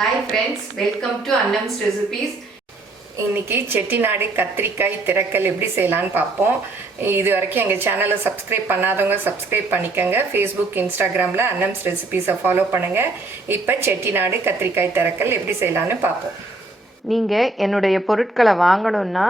Hi friends welcome to Annams recipes இன்றைக்கி செட்டிநாடு கத்திரிக்காய் திரக்கல் எப்படி செய்யலான்னு பார்ப்போம். இது வரைக்கும் எங்கள் சேனலை சப்ஸ்கிரைப் பண்ணாதவங்க சப்ஸ்கிரைப் பண்ணிக்கோங்க. ஃபேஸ்புக் இன்ஸ்டாகிராமில் அன்னம்ஸ் ரெசிபீஸை ஃபாலோ பண்ணுங்கள் இப்போ செட்டிநாடு கத்திரிக்காய் திரக்கல் எப்படி செய்யலான்னு பார்ப்போம். நீங்கள் என்னுடைய பொருட்களை வாங்கணுன்னா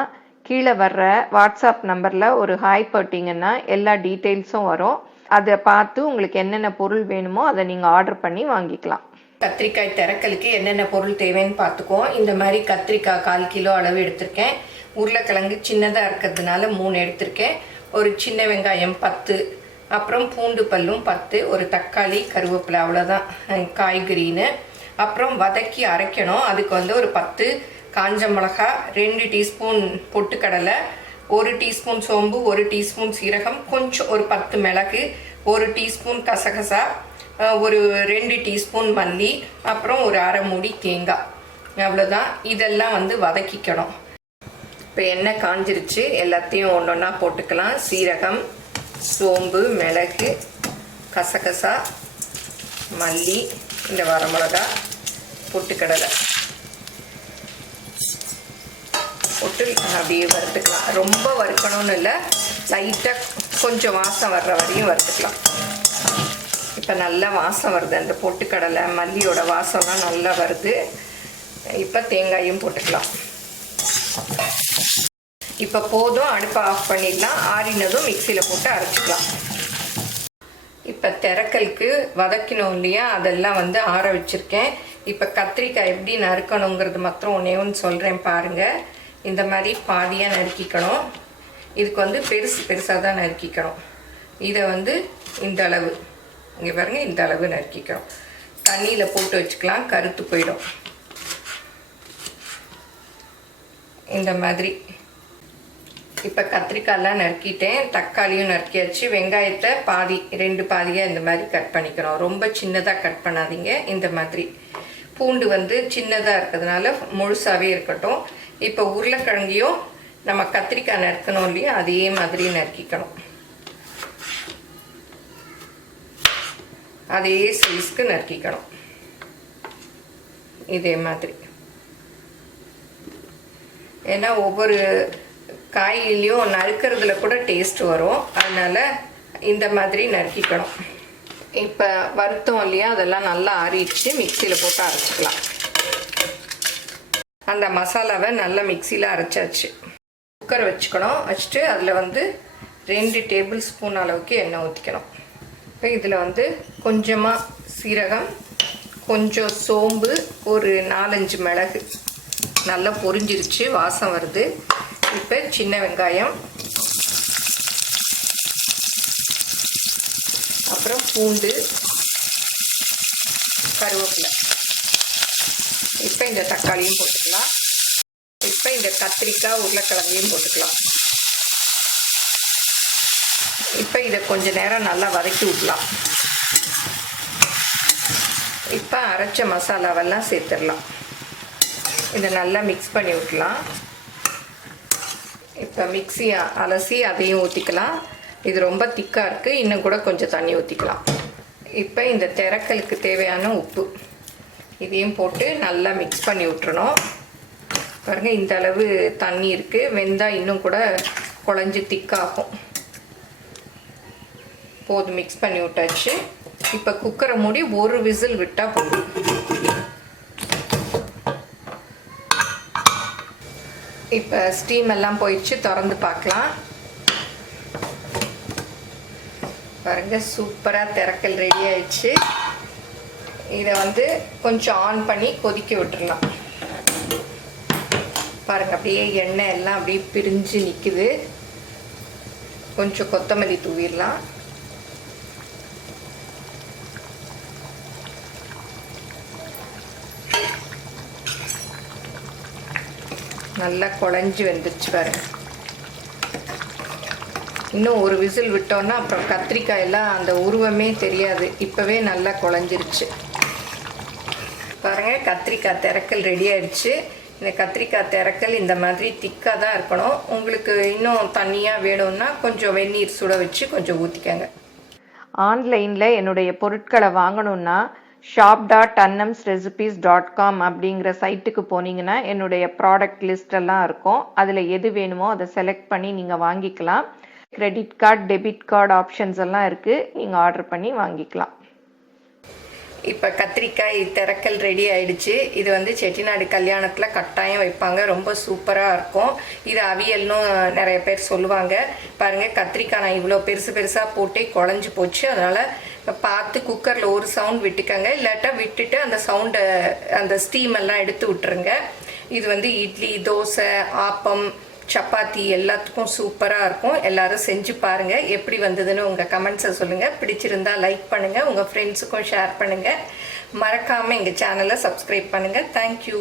கீழே வர்ற வாட்ஸ்அப் நம்பரில் ஒரு ஹாய் போட்டிங்கன்னா எல்லா டீட்டெயில்ஸும் வரும். அதை பார்த்து உங்களுக்கு என்னென்ன பொருள் வேணுமோ அதை நீங்கள் ஆர்டர் பண்ணி வாங்கிக்கலாம். கத்திரிக்காய் திறக்கலுக்கு என்னென்ன பொருள் தேவைன்னு பார்த்துக்குவோம். இந்த மாதிரி கத்திரிக்காய் கால் கிலோ அளவு எடுத்திருக்கேன். உருளைக்கிழங்கு சின்னதாக இருக்கிறதுனால மூணு எடுத்திருக்கேன். ஒரு சின்ன வெங்காயம் பத்து. அப்புறம் பூண்டு பல்லும் பத்து. ஒரு தக்காளி கருவேப்பிலை அவ்வளோதான் காய்கறின்னு. அப்புறம் வதக்கி அரைக்கணும். அதுக்கு வந்து ஒரு பத்து. காஞ்ச மிளகா ரெண்டு டீஸ்பூன் பொட்டுக்கடலை ஒரு டீஸ்பூன் சோம்பு ஒரு டீஸ்பூன் சீரகம் கொஞ்சம் ஒரு பத்து மிளகு ஒரு டீஸ்பூன் கசகசா ஒரு ரெண்டு டீஸ்பூன் மல்லி அப்புறம் ஒரு அரை மூடி தேங்காய். அவ்வளோதான் இதெல்லாம் வந்து வதக்கிக்கணும். இப்போ எண்ணெய் காஞ்சிருச்சு. எல்லாத்தையும் ஒன்று ஒன்றா போட்டுக்கலாம். சீரகம் சோம்பு மிளகு கசகசா மல்லி இந்த வரமிளகா பொட்டுக்கடலை. போட்டு அப்படியே வறுத்துக்கலாம். ரொம்ப வறுக்கணும்னு இல்லை. லைட்டாக கொஞ்சம் வாசம் வர்ற வரையும் வறுத்துக்கலாம். இப்போ நல்லா வாசம் வருது. அந்த பொட்டுக்கடலை மல்லியோட வாசம்லாம் நல்லா வருது. இப்போ தேங்காயும் போட்டுக்கலாம். இப்போ போதும் அடுப்பை ஆஃப் பண்ணிடலாம். ஆறினதும் மிக்சியில் போட்டு அரைச்சிக்கலாம். இப்போ திரக்கலுக்கு வதக்கினோம் இல்லையா? அதெல்லாம் வந்து ஆற வச்சுருக்கேன். இப்போ கத்திரிக்காய் எப்படி நறுக்கணுங்கிறது மாத்திரம் ஒன்றே ஒன்று சொல்கிறேன் பாருங்கள் இந்த மாதிரி பாதியாக நறுக்கிக்கணும். இதுக்கு வந்து பெருசு பெருசாக தான் நறுக்கிக்கணும். இதை வந்து இந்த அளவு. இங்கே பாருங்கள் இந்த அளவு நறுக்கிக்கிறோம். தண்ணியில் போட்டு வச்சுக்கலாம் கருத்து போயிடும். இந்த மாதிரி. இப்போ கத்திரிக்காயெல்லாம் நறுக்கிட்டேன் தக்காளியும் நறுக்கியாச்சு. வெங்காயத்தை பாதி ரெண்டு பாதியாக இந்த மாதிரி கட் பண்ணிக்கிறோம். ரொம்ப சின்னதாக கட் பண்ணாதீங்க இந்த மாதிரி. பூண்டு வந்து சின்னதாக இருக்கிறதுனால முழுசாகவே இருக்கட்டும். இப்போ உருளைக்கிழங்கையும் நம்ம கத்திரிக்காய் நறுக்கணும் இல்லையா அதே மாதிரி நறுக்கிக்கணும். அதே சைஸ்க்கு நறுக்கிக்கணும். இதே மாதிரி. ஏன்னா ஒவ்வொரு காயிலையும் நறுக்கிறதுல கூட டேஸ்ட் வரும். அதனால் இந்த மாதிரி நறுக்கிக்கணும். இப்போ வருத்தம் இல்லையா? அதெல்லாம் நல்லா ஆறிடுச்சு. மிக்சியில் போட்டு அரைச்சிக்கலாம். அந்த மசாலாவை நல்லா மிக்சியில் அரைச்சாச்சு. குக்கர் வச்சுக்கணும். வச்சுட்டு அதில் வந்து ரெண்டு டேபிள் ஸ்பூன் அளவுக்கு எண்ணெய் ஊற்றிக்கணும் இப்போ இதில் வந்து கொஞ்சமாக சீரகம் கொஞ்சம் சோம்பு ஒரு நாலஞ்சு மிளகு. நல்லா பொரிஞ்சிருச்சு வாசம் வருது. இப்போ சின்ன வெங்காயம். அப்புறம் பூண்டு. கருவேப்பிலை. இப்போ இந்த தக்காளியும் போட்டுக்கலாம். இப்போ இந்த கத்திரிக்காய் உருளைக்கிழங்கையும் போட்டுக்கலாம். இப்போ இதை கொஞ்ச நேரம் நல்லா வதக்கி விடலாம். இப்போ அரைச்ச மசாலாவெல்லாம் சேர்த்துடலாம். இதை நல்லா மிக்ஸ் பண்ணி விட்லாம் இப்போ மிக்ஸி அலசி அதையும் ஊற்றிக்கலாம் இது ரொம்ப திக்காக இருக்குது இன்னும் கூட கொஞ்சம் தண்ணி ஊற்றிக்கலாம் இப்போ இந்த திரக்கலுக்கு தேவையான உப்பு. இதையும் போட்டு நல்லா மிக்ஸ் பண்ணி விட்டுறணும். பாருங்கள் இந்த அளவு தண்ணி இருக்குது வெந்தால் இன்னும் கூட குழஞ்சி திக்காகும் போதும் மிக்ஸ் பண்ணி விட்டாச்சு. இப்போ குக்கரை மூடி ஒரு விசில் விட்டால் போதும். இப்போ ஸ்டீம் எல்லாம் போயிடுச்சு திறந்து பார்க்கலாம். பாருங்க சூப்பராக திறக்கல் ரெடி ஆயிடுச்சு. இதை வந்து கொஞ்சம் ஆன் பண்ணி கொதிக்க விட்டுறலாம். பாருங்க அப்படியே எண்ணெய் எல்லாம் அப்படியே பிரிஞ்சு நிற்குது கொஞ்சம் கொத்தமல்லி தூவிடலாம். நல்லா குழஞ்சி வந்துருச்சு பாருங்க. இன்னும் ஒரு விசில் விட்டோன்னா அப்புறம் கத்திரிக்காய் எல்லாம் அந்த உருவமே தெரியாது. இப்போவே நல்லா குழஞ்சிருச்சு. பாருங்க கத்திரிக்காய் திறக்கல் ரெடி ஆயிடுச்சு. இந்த கத்திரிக்காய் திறக்கல் இந்த மாதிரி திக்காக தான் இருக்கணும். உங்களுக்கு இன்னும் தண்ணியாக வேணும்னா கொஞ்சம் வெந்நீர் சுட வச்சு கொஞ்சம் ஊற்றிக்கங்க ஆன்லைனில் என்னுடைய பொருட்களை வாங்கணுன்னா shop dot Annams recipes dot com அப்படிங்கிற சைட்டுக்கு போனீங்கன்னா என்னுடைய ப்ராடக்ட் லிஸ்ட் எல்லாம் இருக்கும். அதில் எது வேணுமோ அதை செலக்ட் பண்ணி நீங்கள் வாங்கிக்கலாம். Credit card debit card options எல்லாம் இருக்குது நீங்கள் ஆர்டர் பண்ணி வாங்கிக்கலாம். இப்போ கத்திரிக்காய் திறக்கல் ரெடி ஆயிடுச்சு. இது வந்து செட்டிநாடு கல்யாணத்தில் கட்டாயம் வைப்பாங்க. ரொம்ப சூப்பராக இருக்கும். இது அவியல்னும் நிறைய பேர் சொல்லுவாங்க. பாருங்கள் கத்திரிக்காய் நான் இவ்வளோ பெருசு பெருசாக போட்டே குழஞ்சி போச்சு. அதனால் பார்த்து குக்கரில் ஒரு சவுண்ட் விட்டுக்கங்க. இல்லாட்டா விட்டுட்டு அந்த சவுண்டை அந்த ஸ்டீம் எல்லாம் எடுத்து விட்டுருங்க. இது வந்து இட்லி தோசை ஆப்பம் சப்பாத்தி எல்லாத்துக்கும் சூப்பராக இருக்கும். எல்லாரும் செஞ்சு பாருங்கள் எப்படி வந்ததுன்னு உங்கள் கமெண்ட்ஸை சொல்லுங்கள் பிடிச்சிருந்தா லைக் பண்ணுங்கள் உங்கள் ஃப்ரெண்ட்ஸுக்கும் ஷேர் பண்ணுங்கள் மறக்காமல் எங்கள் சேனலை சப்ஸ்கிரைப் பண்ணுங்கள் தேங்க்யூ